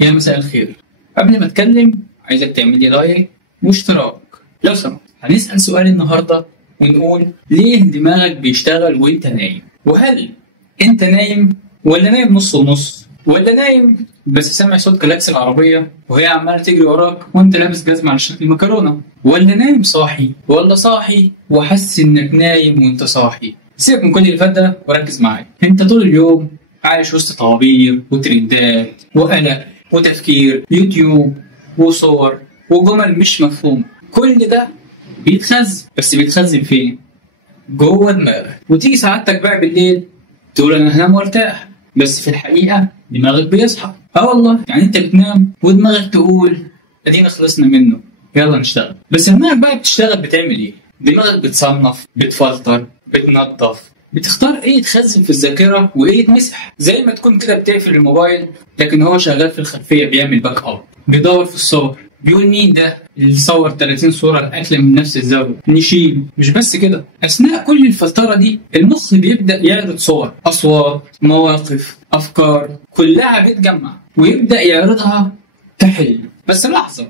يا مساء الخير. قبل ما اتكلم عايزك تعمل لي لايك واشتراك لو سمحت. هنسأل سؤال النهارده ونقول ليه دماغك بيشتغل وانت نايم؟ وهل انت نايم ولا نايم نص ونص؟ ولا نايم بس سامع صوت كلاكس العربية وهي عمالة تجري وراك وانت لابس جزمة على شكل مكرونة؟ ولا نايم صاحي؟ ولا صاحي وحاسس انك نايم وانت صاحي؟ سيبك من كل اللي فات ده وركز معايا. انت طول اليوم عايش وسط طوابير وترندات وقلق وتفكير، يوتيوب وصور وجمل مش مفهومة. كل ده بيتخزن، بس بيتخزن فين؟ جوه دماغك. وتيجي سعادتك بقى بالليل تقول انا هنام وارتاح، بس في الحقيقة دماغك بيصحى. والله يعني انت بتنام ودماغك تقول ادينا خلصنا منه يلا نشتغل. بس دماغك بقى بتشتغل بتعمل ايه؟ دماغك بتصنف، بتفلتر، بتنظف، بتختار ايه يتخزن في الذاكره وايه يتمسح. زي ما تكون كده بتقفل الموبايل لكن هو شغال في الخلفيه بيعمل باك اب، بيدور في الصور، بيقول مين ده اللي صور 30 صوره الاكل من نفس الزاويه، نشيل. مش بس كده، اثناء كل الفلتره دي المخ بيبدا يعرض صور، اصوات، مواقف، افكار، كلها بتجمع ويبدا يعرضها كحلم. بس لحظه،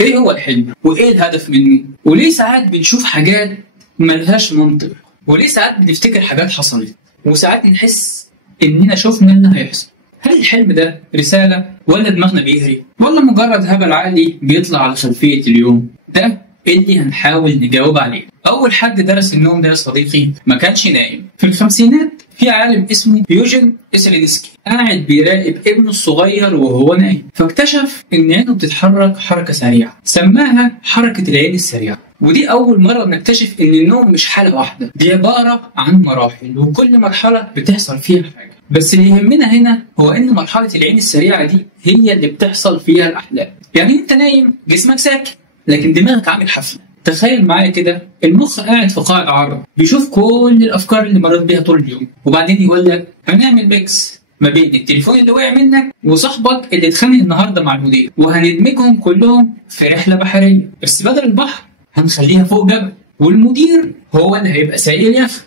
ايه هو الحلم؟ وايه الهدف منه؟ وليه ساعات بنشوف حاجات ملهاش منطق؟ وليه ساعات بنفتكر حاجات حصلت؟ وساعات نحس اننا شفنا اللي هيحصل؟ هل الحلم ده رسالة ولا دماغنا بيهري؟ ولا مجرد هبل عقلي بيطلع على خلفية اليوم؟ ده اللي هنحاول نجاوب عليه. أول حد درس النوم ده يا صديقي ما كانش نايم. في الخمسينات في عالم اسمه يوجين إسرينسكي قاعد بيراقب ابنه الصغير وهو نايم، فاكتشف إن عينه بتتحرك حركة سريعة، سماها حركة العين السريعة. ودي أول مرة نكتشف إن النوم مش حالة واحدة، دي عبارة عن مراحل وكل مرحلة بتحصل فيها حاجة. بس اللي يهمنا هنا هو إن مرحلة العين السريعة دي هي اللي بتحصل فيها الأحلام. يعني أنت نايم جسمك ساكت لكن دماغك عامل حفلة. تخيل معايا كده المخ قاعد في قاع العرض بيشوف كل الأفكار اللي مريت بيها طول اليوم، وبعدين يقول لك هنعمل ميكس ما بين التليفون اللي وقع منك وصاحبك اللي اتخانق النهارده مع المدير، وهندمجهم كلهم في رحلة بحرية، بس بدل البحر هنخليها فوق جبل، والمدير هو اللي هيبقى سايق اليخت.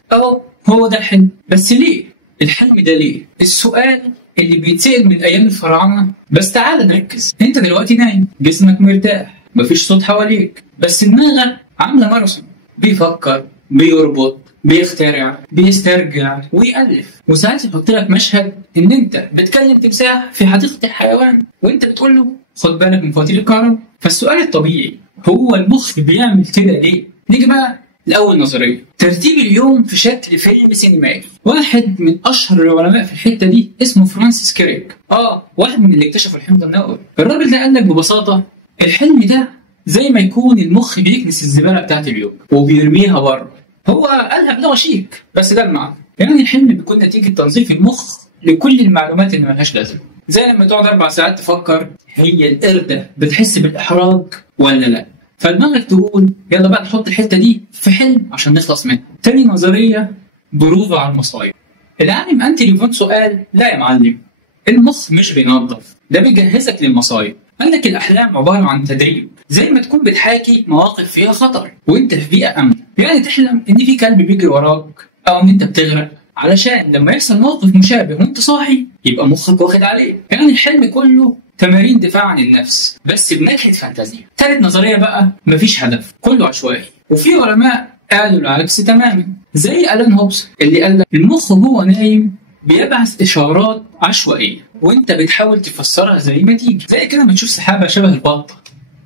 هو ده الحلم. بس ليه؟ الحلم ده ليه؟ السؤال اللي بيتسأل من أيام الفراعنة. بس تعال نركز، أنت دلوقتي نايم، جسمك مرتاح، مفيش صوت حواليك، بس دماغك عاملة ماراثون، بيفكر، بيربط، بيخترع، بيسترجع ويألف. وساعات يحط لك مشهد إن أنت بتكلم تمساح في حديقة الحيوان وأنت بتقول له خد بالك من فواتير الكهرباء. فالسؤال الطبيعي هو المخ بيعمل كده ليه؟ نيجي بقى لأول نظرية، ترتيب اليوم في شكل فيلم سينمائي. واحد من أشهر العلماء في الحتة دي اسمه فرانسيس كريك، واحد من اللي اكتشفوا الحمض النووي. الراجل ده قال لك ببساطة الحلم ده زي ما يكون المخ بيكنس الزبالة بتاعت اليوم وبيرميها بره. هو قالها بلغة شيك بس ده المعنى. يعني الحلم بيكون نتيجة تنظيف المخ لكل المعلومات اللي ملهاش لازمة. زي لما تقعد 4 ساعات تفكر هي القردة بتحس بالإحراج ولا لا، فدماغك تقول يلا بقى نحط الحتة دي في حلم عشان نخلص منها. تاني نظرية، بروفة على المصايب. العالم أنتي ليفونسو قال لا يا معلم، المخ مش بينظف، ده بيجهزك للمصايب. قال لك الأحلام عبارة عن تدريب، زي ما تكون بتحاكي مواقف فيها خطر وانت في بيئة أمن. يعني تحلم إن في كلب بيجري وراك أو إن انت بتغرق، علشان لما يحصل موقف مشابه وانت صاحي يبقى مخك واخد عليه. يعني الحلم كله تمارين دفاع عن النفس بس بنكهة فانتازيا. ثالث نظرية بقى، مفيش هدف، كله عشوائي. وفي علماء قالوا العكس تماما، زي ألان هوبس اللي قال لك المخ وهو نايم بيبعث إشارات عشوائية وانت بتحاول تفسرها زي ما تيجي. زي كده ما تشوف سحابة شبه البطة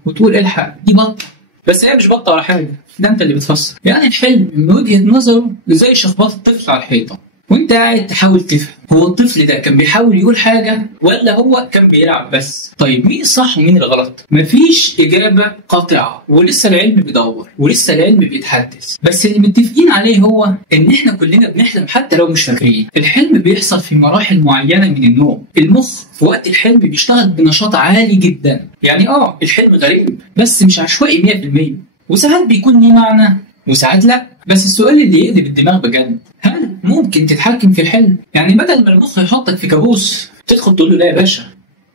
وتقول الحق دي بطة، بس هي مش بطة ولا حاجة، ده انت اللي بتفسر. يعني الحلم من وجهة نظره زي شخبطة الطفل على الحيطة وانت قاعد تحاول تفهم هو الطفل ده كان بيحاول يقول حاجة ولا هو كان بيلعب بس. طيب مين الصح ومين الغلط؟ مفيش إجابة قاطعة، ولسه العلم بيدور ولسه العلم بيتحدث. بس اللي متفقين عليه هو إن إحنا كلنا بنحلم حتى لو مش فاكرين. الحلم بيحصل في مراحل معينة من النوم. المخ في وقت الحلم بيشتغل بنشاط عالي جدا. يعني الحلم غريب بس مش عشوائي 100%، وساعات بيكون ليه معنى وساعات لا. بس السؤال اللي يقلب الدماغ بجد، هل ممكن تتحكم في الحلم؟ يعني بدل ما المخ يحطك في كابوس تدخل تقول له لا يا باشا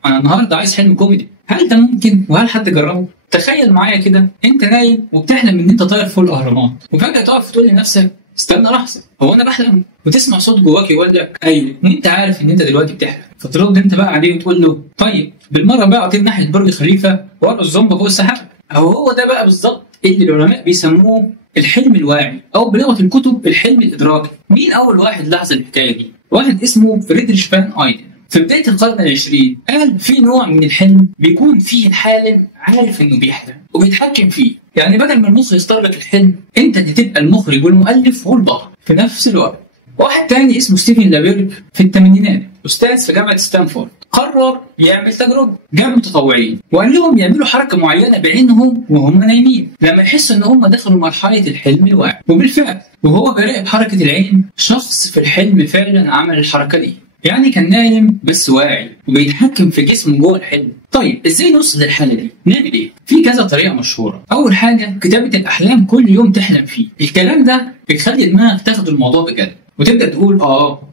انا النهارده عايز حلم كوميدي، هل ده ممكن؟ وهل حد جربه؟ تخيل معايا كده انت نايم وبتحلم ان انت طاير فوق الاهرامات، وفجاه تقف تقول لنفسك استنى لحظه، هو انا بحلم؟ وتسمع صوت جواك يقول لك ايوه، وانت عارف ان انت دلوقتي بتحلم، فترد انت بقى عليه وتقول له طيب بالمره بقى اطير ناحيه برج خليفه وارقص الزومبا فوق السحاب. هو ده بقى بالظبط اللي العلماء بيسموه الحلم الواعي، او بلغه الكتب الحلم الادراكي. مين اول واحد لاحظ الحكايه دي؟ واحد اسمه فريدريش فان ايدن في بدايه القرن العشرين. قال في نوع من الحلم بيكون فيه الحالم عارف انه بيحلم وبيتحكم فيه، يعني بدل ما المخ يختار لك الحلم، انت اللي تبقى المخرج والمؤلف والبطل في نفس الوقت. واحد تاني اسمه ستيفن لابيرج في الثمانينات، استاذ في جامعه ستانفورد، قرر يعمل تجربه. جاب متطوعين وقال لهم يعملوا حركه معينه بعينهم وهم نايمين لما يحسوا ان هم دخلوا مرحله الحلم الواعي. وبالفعل وهو بيراقب حركه العين، شخص في الحلم فعلا عمل الحركه دي، يعني كان نايم بس واعي وبيتحكم في جسمه جوه الحلم. طيب ازاي نوصل للحاله دي؟ نعمل ايه؟ في كذا طريقه مشهوره. اول حاجه كتابه الاحلام كل يوم تحلم فيه. الكلام ده بيخلي دماغك تاخد الموضوع بجد وتبدا تقول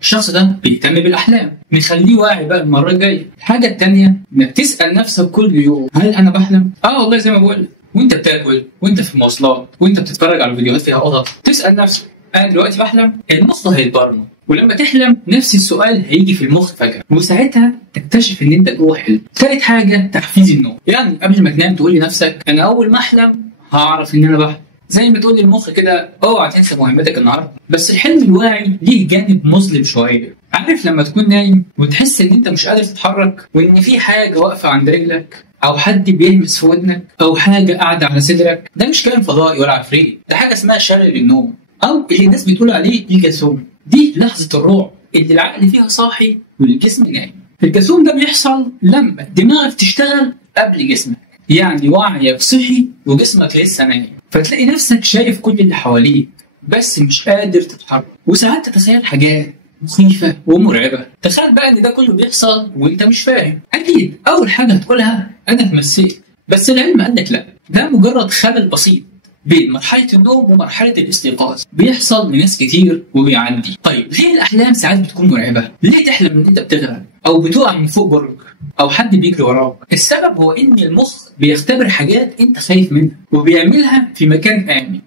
الشخص ده بيهتم بالاحلام، نخليه واعي بقى المره الجايه. الحاجه الثانيه انك تسال نفسك كل يوم هل انا بحلم؟ والله زي ما بقول، وانت بتاكل وانت في المواصلات وانت بتتفرج على فيديوهات فيها قطط، تسال نفسك انا دلوقتي بحلم؟ المخ هيتبرمج، ولما تحلم نفس السؤال هيجي في المخ فجأة، وساعتها تكتشف ان انت جوه حلم. ثالث حاجة تحفيز النوم، يعني قبل ما تنام تقول لنفسك انا اول ما احلم هعرف ان انا بحلم، زي ما تقول للمخ كده اوعى تنسى مهمتك النهارده. بس الحلم الواعي ليه جانب مظلم شوية. عارف لما تكون نايم وتحس ان انت مش قادر تتحرك، وان في حاجة واقفة عند رجلك، او حد بيلمس في ودنك، او حاجة قاعدة على صدرك؟ ده مش كائن فضائي ولا عفريت، ده حاجة اسمها شلل النوم، او اللي الناس بتقول عليه الجاثوم. دي لحظة الرعب اللي العقل فيها صاحي والجسم نايم. الجاثوم ده بيحصل لما دماغك تشتغل قبل جسمك، يعني وعيك صحي وجسمك لسه نايم، فتلاقي نفسك شايف كل اللي حواليك بس مش قادر تتحرك، وساعات تتخيل حاجات مخيفة ومرعبة. تخيل بقى ان ده كله بيحصل وانت مش فاهم. اكيد اول حاجة هتقولها انا اتمسيت، بس العلم قال لك لا، ده مجرد خلل بسيط بين مرحلة النوم ومرحلة الاستيقاظ، بيحصل لناس كتير وبيعدي. طيب ليه الأحلام ساعات بتكون مرعبة؟ ليه تحلم إن أنت بتغرق أو بتقع من فوق برج أو حد بيجري وراك؟ السبب هو إن المخ بيختبر حاجات أنت خايف منها وبيعملها في مكان آمن.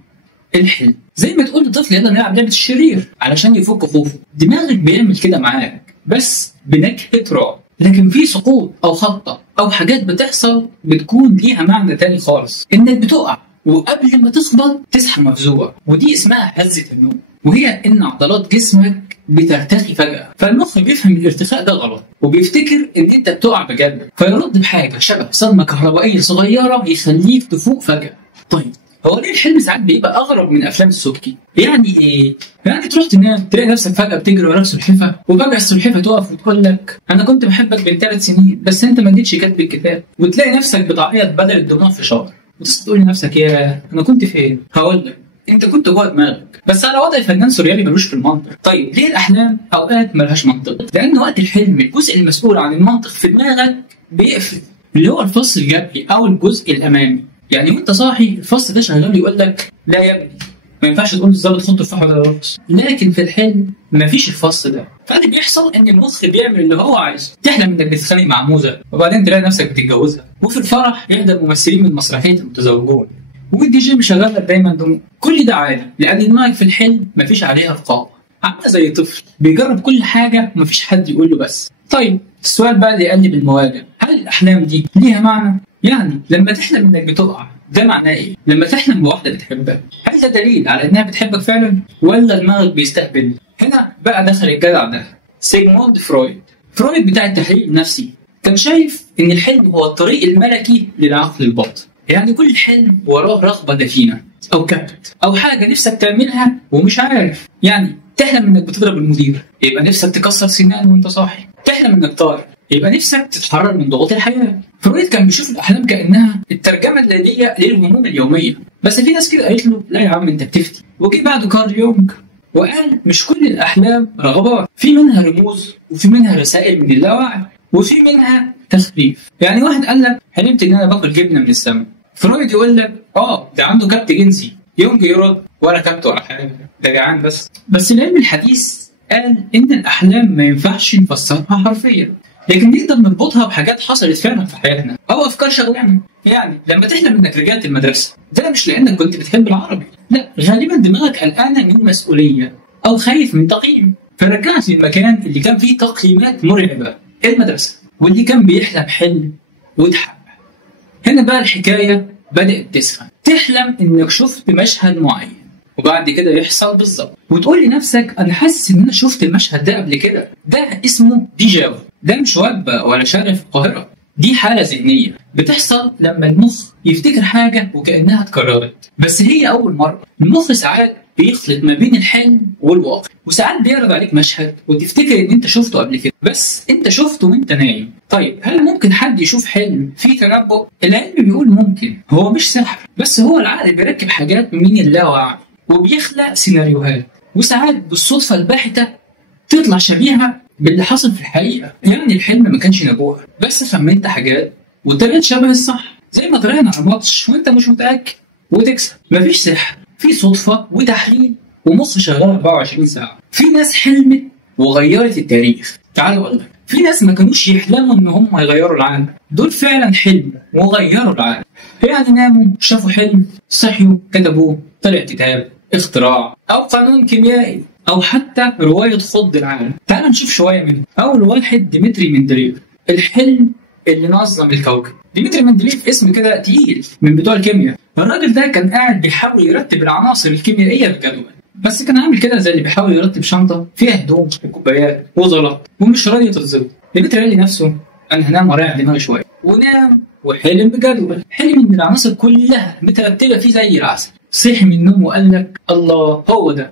الحلم زي ما تقول لطفل يلا نلعب لعبة الشرير علشان يفك خوفه، دماغك بيعمل كده معاك بس بنكهة رعب. لكن في سقوط أو خطة أو حاجات بتحصل بتكون ليها معنى تاني خالص، إنك بتقع وقبل ما تخبط تصحى مفزوع، ودي اسمها هزة النوم، وهي ان عضلات جسمك بترتخي فجأة، فالمخ بيفهم الارتخاء ده غلط وبيفتكر ان انت بتقع بجد، فيرد بحاجة شبه صدمة كهربائية صغيرة يخليك تفوق فجأة. طيب هو ليه الحلم ساعات بيبقى اغرب من افلام السبكي؟ يعني ايه؟ يعني تروح تنام تلاقي نفسك فجأة بتجري وراك سلحفة، وفجأة السلحفة تقف وتقول لك انا كنت بحبك من 3 سنين بس انت ما جيتش كاتب الكتاب، وتلاقي نفسك بتعيط بدل الدموع في شهر، وتقول لنفسك يا انا كنت فين؟ هقول لك انت كنت جوه دماغك بس على وضع فنان سوريالي ملوش في المنطق. طيب ليه الاحلام اوقات ملهاش منطق؟ لان وقت الحلم الجزء المسؤول عن المنطق في دماغك بيقفل، اللي هو الفص الجبهي او الجزء الامامي. يعني وانت صاحي الفص ده شغال يقول لك لا يا ابني ما ينفعش تقول للظابط خد تفاح ولا رقص، لكن في الحلم مفيش الفص ده، فاللي بيحصل ان المخ بيعمل اللي هو عايزه. تحلم انك بتتخانق مع موزه وبعدين تلاقي نفسك بتتجوزها، وفي الفرح يحضر ممثلين من مسرحيه المتزوجون، والدي جي مشغل لك دايما دموع. كل ده عادي لان دماغك في الحلم مفيش عليها رقابه، عامله زي طفل بيجرب كل حاجه ومفيش حد يقول له بس. طيب السؤال بقى اللي يقلب المواجع، هل الاحلام دي ليها معنى؟ يعني لما تحلم انك بتقع ده معناه ايه؟ لما تحلم بواحده بتحبك هل ده دليل على انها بتحبك فعلا ولا دماغك بيستهبل؟ هنا بقى دخل الجدع ده سيجموند فرويد. فرويد بتاع التحليل النفسي كان شايف ان الحلم هو الطريق الملكي للعقل الباطن، يعني كل حلم وراه رغبه دفينه او كبت او حاجه نفسك تعملها ومش عارف. يعني تحلم انك بتضرب المدير يبقى نفسك تكسر سنان وانت صاحي، تحلم انك طاير يبقى نفسك تتحرر من ضغوط الحياه. فرويد كان بيشوف الاحلام كانها الترجمه الليليه للهموم اليوميه، بس في ناس كده قالت له لا يا عم انت بتفتي. وجي بعده كارل يونغ وقال مش كل الاحلام رغبات، في منها رموز وفي منها رسائل من اللاوعي وفي منها تخفيف. يعني واحد قال لك حلمت ان انا باكل جبنه من السماء، فرويد يقول لك ده عنده كبت جنسي، يونغ يرد ولا كبت ولا حاجه ده جعان بس العلم الحديث قال ان الاحلام ما ينفعش نفسرها حرفيا، لكن نقدر نربطها بحاجات حصلت فعلا في حياتنا او افكار شغلانه. يعني لما تحلم انك رجعت المدرسه، ده مش لانك كنت بتحب العربي، لا، غالبا دماغك قلقانه من مسؤوليه او خايف من تقييم، فرجعت للمكان اللي كان فيه تقييمات مرعبه، المدرسه، واللي كان بيحلم حلم وتحقق. هنا بقى الحكايه بدات تسخن، تحلم انك شفت مشهد معين وبعد كده يحصل بالظبط، وتقول لنفسك انا حاسس ان انا شفت المشهد ده قبل كده. ده اسمه ديجافو، ده مش وجبه ولا شارع في القاهره، دي حاله ذهنيه بتحصل لما المخ يفتكر حاجه وكانها اتكررت بس هي اول مره. المخ ساعات بيخلط ما بين الحلم والواقع، وساعات بيعرض عليك مشهد وتفتكر ان انت شفته قبل كده بس انت شفته وانت نايم. طيب هل ممكن حد يشوف حلم فيه تنبؤ؟ العلم بيقول ممكن، هو مش سحر، بس هو العقل بيركب حاجات من اللاوعي وبيخلق سيناريوهات، وساعات بالصدفه الباحته تطلع شبيهه باللي حصل في الحقيقه. يعني الحلم ما كانش نبوء بس خمنت حاجات وطلعت شبه الصح، زي ما طلعنا على ماتش وانت مش متاكد وتكسب. مفيش سحر، في صدفه وتحليل ومخ شغال 24 ساعه. في ناس حلمت وغيرت التاريخ. تعال اقول لك، في ناس ما كانوش يحلموا ان هم يغيروا العالم، دول فعلا حلموا وغيروا العالم. يعني ناموا شافوا حلم، صحيوا كتبوه، طلع كتاب، اختراع، او قانون كيميائي، او حتى روايه خض العالم. تعال نشوف شويه منه. اول واحد ديمتري مندليف، الحلم اللي نظم الكوكب. ديمتري مندليف اسم كده تقيل من بتوع الكيمياء. الراجل ده كان قاعد بيحاول يرتب العناصر الكيميائيه في جدول، بس كان عامل كده زي اللي بيحاول يرتب شنطه فيها هدوم وكوبايات وزلط ومش راضيه تتظبط. ديمتري قال لنفسه انا هنام ورايح دماغي شويه، ونام وحلم بجدول، حلم ان العناصر كلها مترتبه فيه زي العسل. صحي من النوم وقال لك الله،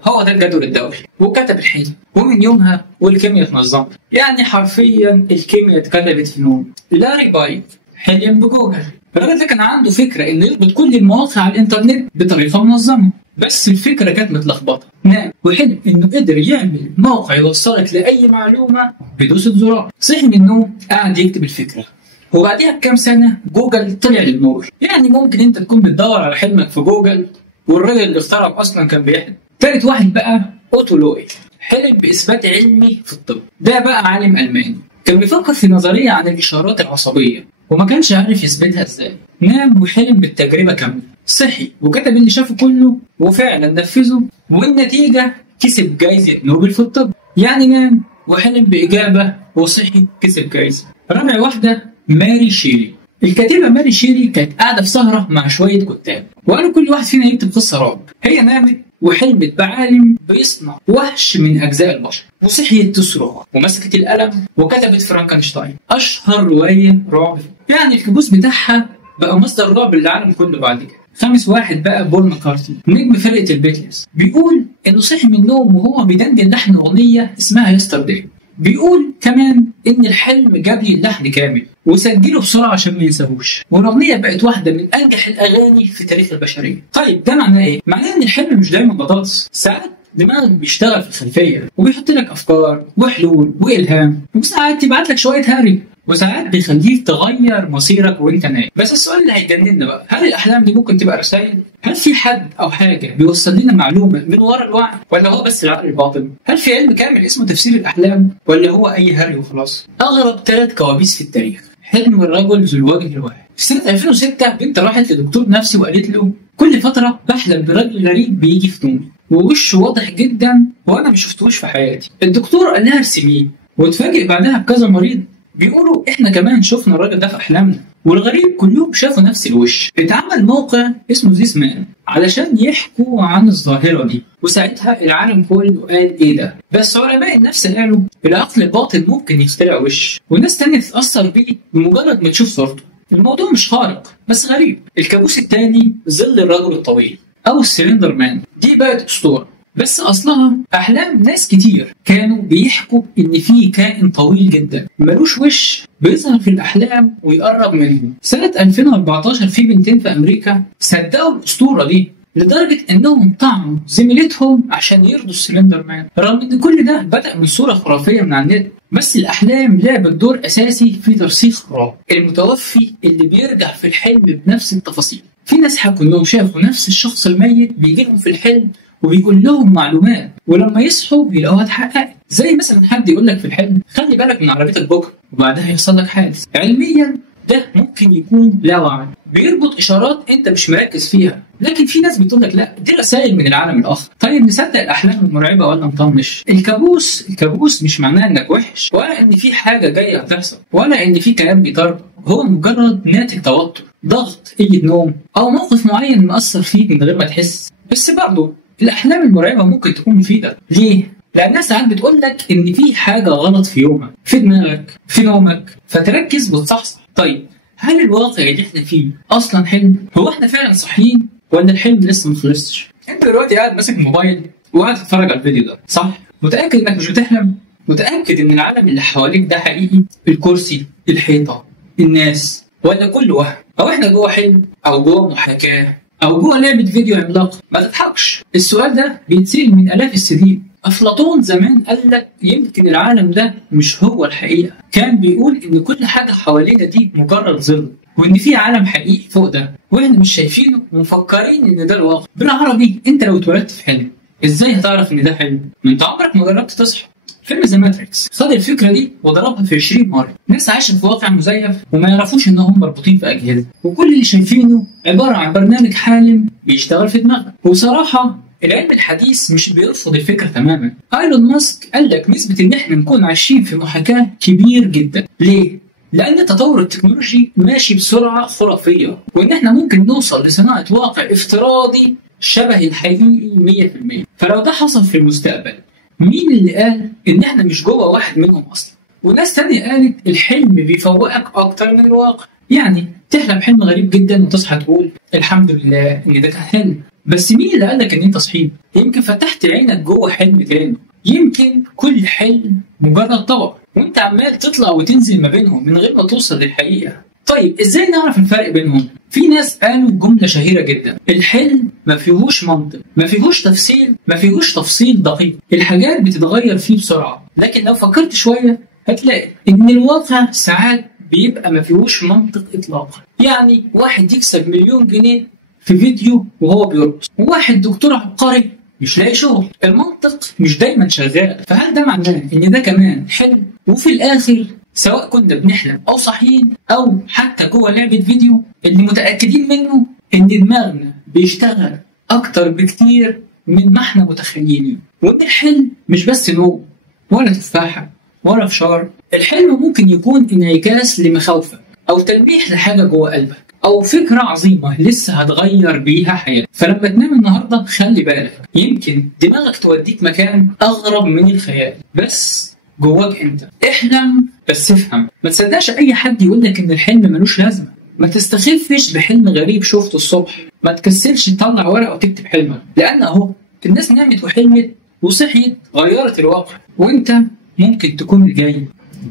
هو ده الجدول الدوري، وكتب الحلم. ومن يومها والكيمياء اتنظمت، يعني حرفيا الكيمياء اتكتبت في نوم. لاري بايت حلم بجوجل. الراجل ده كان عنده فكره انه يربط كل المواقع على الانترنت بطريقه منظمه، بس الفكره كانت متلخبطه. نام وحلم انه قدر يعمل موقع يوصلك لاي معلومه بدوسه زرار. صحي من النوم قاعد يكتب الفكره، وبعديها بكام سنه جوجل طلع للنور. يعني ممكن انت تكون بتدور على حلمك في جوجل والراجل اللي اخترعه اصلا كان بيحلم. تالت واحد بقى اوتو لوي، حلم باثبات علمي في الطب. ده بقى عالم الماني كان بيفكر في نظريه عن الاشارات العصبيه وما كانش عارف يثبتها ازاي. نام وحلم بالتجربه كامله، صحي وكتب اللي شافه كله وفعلا نفذه، والنتيجه كسب جايزه نوبل في الطب. يعني نام وحلم باجابه وصحي كسب جايزه. رابع واحده ماري شيري. الكاتبه ماري شيري كانت قاعده في سهره مع شويه كتاب وقالوا كل واحد فينا يكتب قصه رعب. هي نامت وحلمت بعالم بيصنع وحش من اجزاء البشر، وصحيت تصرخ ومسكت القلم وكتبت فرانكنشتاين، اشهر روايه رعب. يعني الكابوس بتاعها بقى مصدر رعب للعالم كله بعد كده. خامس واحد بقى بول ماكارتني، نجم فرقه البيتلز، بيقول انه صحي من النوم وهو بيدندن لحن اغنيه اسمها يسترداي. بيقول كمان ان الحلم جاب لي اللحن كامل وسجله بسرعه عشان ما ينساهوش، والاغنيه بقت واحده من انجح الاغاني في تاريخ البشريه. طيب ده معناه ايه؟ معناه ان الحلم مش دايما بطاطس، ساعات دماغك بيشتغل في الخلفيه وبيحط لك افكار وحلول والهام، وساعات تبعت لك شويه هري، وساعات بيخليك تغير مصيرك وانت نايم. بس السؤال اللي هيجننا بقى، هل الاحلام دي ممكن تبقى رسائل؟ هل في حد او حاجه بيوصل لنا معلومه من ورا الوعي، ولا هو بس العقل الباطن؟ هل في علم كامل اسمه تفسير الاحلام، ولا هو اي هري وخلاص؟ اغرب 3 كوابيس في التاريخ. حلم الرجل ذو الوجه الواحد. في سنه 2006 بنت راحت لدكتور نفسي وقالت له كل فتره بحلم برجل غريب بيجي في نومي ووشه واضح جدا وانا ما شفتوش في حياتي. الدكتور قال لها ارسميه، واتفاجئ بعدها بكذا مريض بيقولوا احنا كمان شفنا الراجل ده في احلامنا، والغريب كلهم شافوا نفس الوش. اتعمل موقع اسمه ذيس مان علشان يحكوا عن الظاهره دي، وساعتها العالم كله قال ايه ده؟ بس علماء النفس قالوا العقل الباطن ممكن يخترع وش والناس تانية تتاثر بيه بمجرد ما تشوف صورته. الموضوع مش خارق بس غريب. الكابوس الثاني ظل الرجل الطويل او السلندر مان. دي بقت اسطوره بس اصلها احلام ناس كتير كانوا بيحكوا ان في كائن طويل جدا ملوش وش بيظهر في الاحلام ويقرب منهم. سنه 2014 في بنتين في امريكا صدقوا الاسطوره دي لدرجه انهم طعنوا زميلتهم عشان يرضوا السلندر مان، رغم ان كل ده بدا من صوره خرافيه من على النت. بس الاحلام لعبت دور اساسي في ترسيخ الرعب. المتوفي اللي بيرجع في الحلم بنفس التفاصيل. في ناس حكوا انهم شافوا نفس الشخص الميت بيجي لهم في الحلم وبيقول لهم معلومات، ولما يصحوا يلاقوها اتحققت. زي مثلا حد يقول لك في الحلم خلي بالك من عربيتك بكره وبعدها يحصل لك حادث. علميا ده ممكن يكون لا وعي، بيربط اشارات انت مش مركز فيها، لكن في ناس بتقول لك لا دي رسائل من العالم الاخر. طيب نصدق الاحلام المرعبه ولا نطنش؟ الكابوس مش معناه انك وحش، ولا ان في حاجه جايه هتحصل، ولا ان في كلام بيطرب. هو مجرد ناتج توتر، ضغط، قله نوم، او موقف معين مأثر فيك من غير ما تحس. بس برضه الاحلام المرعبه ممكن تكون مفيده. ليه؟ لأنها ساعات بتقول لك إن في حاجة غلط في يومك، في دماغك، في نومك، فتركز وتصحصح. طيب هل الواقع اللي احنا فيه أصلا حلم؟ هو احنا فعلا صاحيين ولا الحلم لسه مخلصش؟ أنت دلوقتي قاعد ماسك الموبايل وقاعد تتفرج على الفيديو ده، صح؟ متأكد إنك مش بتحلم؟ متأكد إن العالم اللي حواليك ده حقيقي؟ الكرسي، الحيطة، الناس، ولا كله وهم؟ أو احنا جوه حلم؟ أو جوه محاكاة؟ أو جوه لعبة فيديو عملاقة؟ ما تضحكش، السؤال ده بيتسأل من آلاف السنين. أفلاطون زمان قال لك يمكن العالم ده مش هو الحقيقة، كان بيقول إن كل حاجة حوالينا دي مجرد ظل، وإن في عالم حقيقي فوق ده وإحنا مش شايفينه ومفكرين إن ده الواقع. بالعربي أنت لو اتولدت في حلم إزاي هتعرف إن ده حلم؟ ما أنت عمرك ما جربت تصحى. فيلم ذا ماتريكس خد الفكرة دي وضربها في 20 مرة. ناس عايشة في واقع مزيف وما يعرفوش إنهم مربوطين في أجهزة، وكل اللي شايفينه عبارة عن برنامج حالم بيشتغل في دماغك. وصراحة العلم الحديث مش بيرفض الفكرة تماما. ايلون ماسك قال لك نسبة ان احنا نكون عايشين في محاكاة كبير جدا. ليه؟ لأن التطور التكنولوجي ماشي بسرعة خرافية، وإن احنا ممكن نوصل لصناعة واقع افتراضي شبه الحقيقي 100%. فلو ده حصل في المستقبل، مين اللي قال إن احنا مش جوه واحد منهم أصلا؟ وناس تانية قالت الحلم بيفوقك أكتر من الواقع. يعني تحلم حلم غريب جدا وتصحى تقول الحمد لله إن ده كان حلم. بس مين اللي قالك ان انت صحيت؟ يمكن فتحت عينك جوه حلم تاني، يمكن كل حلم مجرد طبق وانت عمال تطلع وتنزل ما بينهم من غير ما توصل للحقيقه. طيب ازاي نعرف الفرق بينهم؟ في ناس قالوا جمله شهيره جدا: الحلم ما فيهوش منطق، ما فيهوش تفصيل، ما فيهوش تفصيل دقيق، الحاجات بتتغير فيه بسرعه. لكن لو فكرت شويه هتلاقي ان الواقع ساعات بيبقى ما فيهوش منطق اطلاقا. يعني واحد يكسب مليون جنيه في فيديو وهو بيرقص، وواحد دكتور عبقري مش لاقي شغل. المنطق مش دايما شغال. فهل ده معناه ان ده كمان حلم؟ وفي الاخر سواء كنا بنحلم او صاحيين او حتى جوه لعبه فيديو، اللي متاكدين منه ان دماغنا بيشتغل اكتر بكتير من ما احنا متخيلين، وان الحلم مش بس نوم ولا تفاحه ولا فشار. الحلم ممكن يكون انعكاس لمخاوفك، او تلميح لحاجه جوه قلبك، أو فكرة عظيمة لسه هتغير بيها حياتك. فلما تنام النهاردة خلي بالك، يمكن دماغك توديك مكان أغرب من الخيال، بس جواك أنت. احلم بس افهم. ما تصدقش أي حد يقول لك إن الحلم ملوش لازمة. ما تستخفش بحلم غريب شفته الصبح. ما تكسلش تطلع ورقة وتكتب حلمك، لأن أهو الناس نامت وحلمت وصحيت غيرت الواقع، وأنت ممكن تكون الجاي.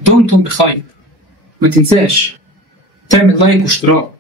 دمتم بخير. ما تنساش تعمل لايك واشتراك.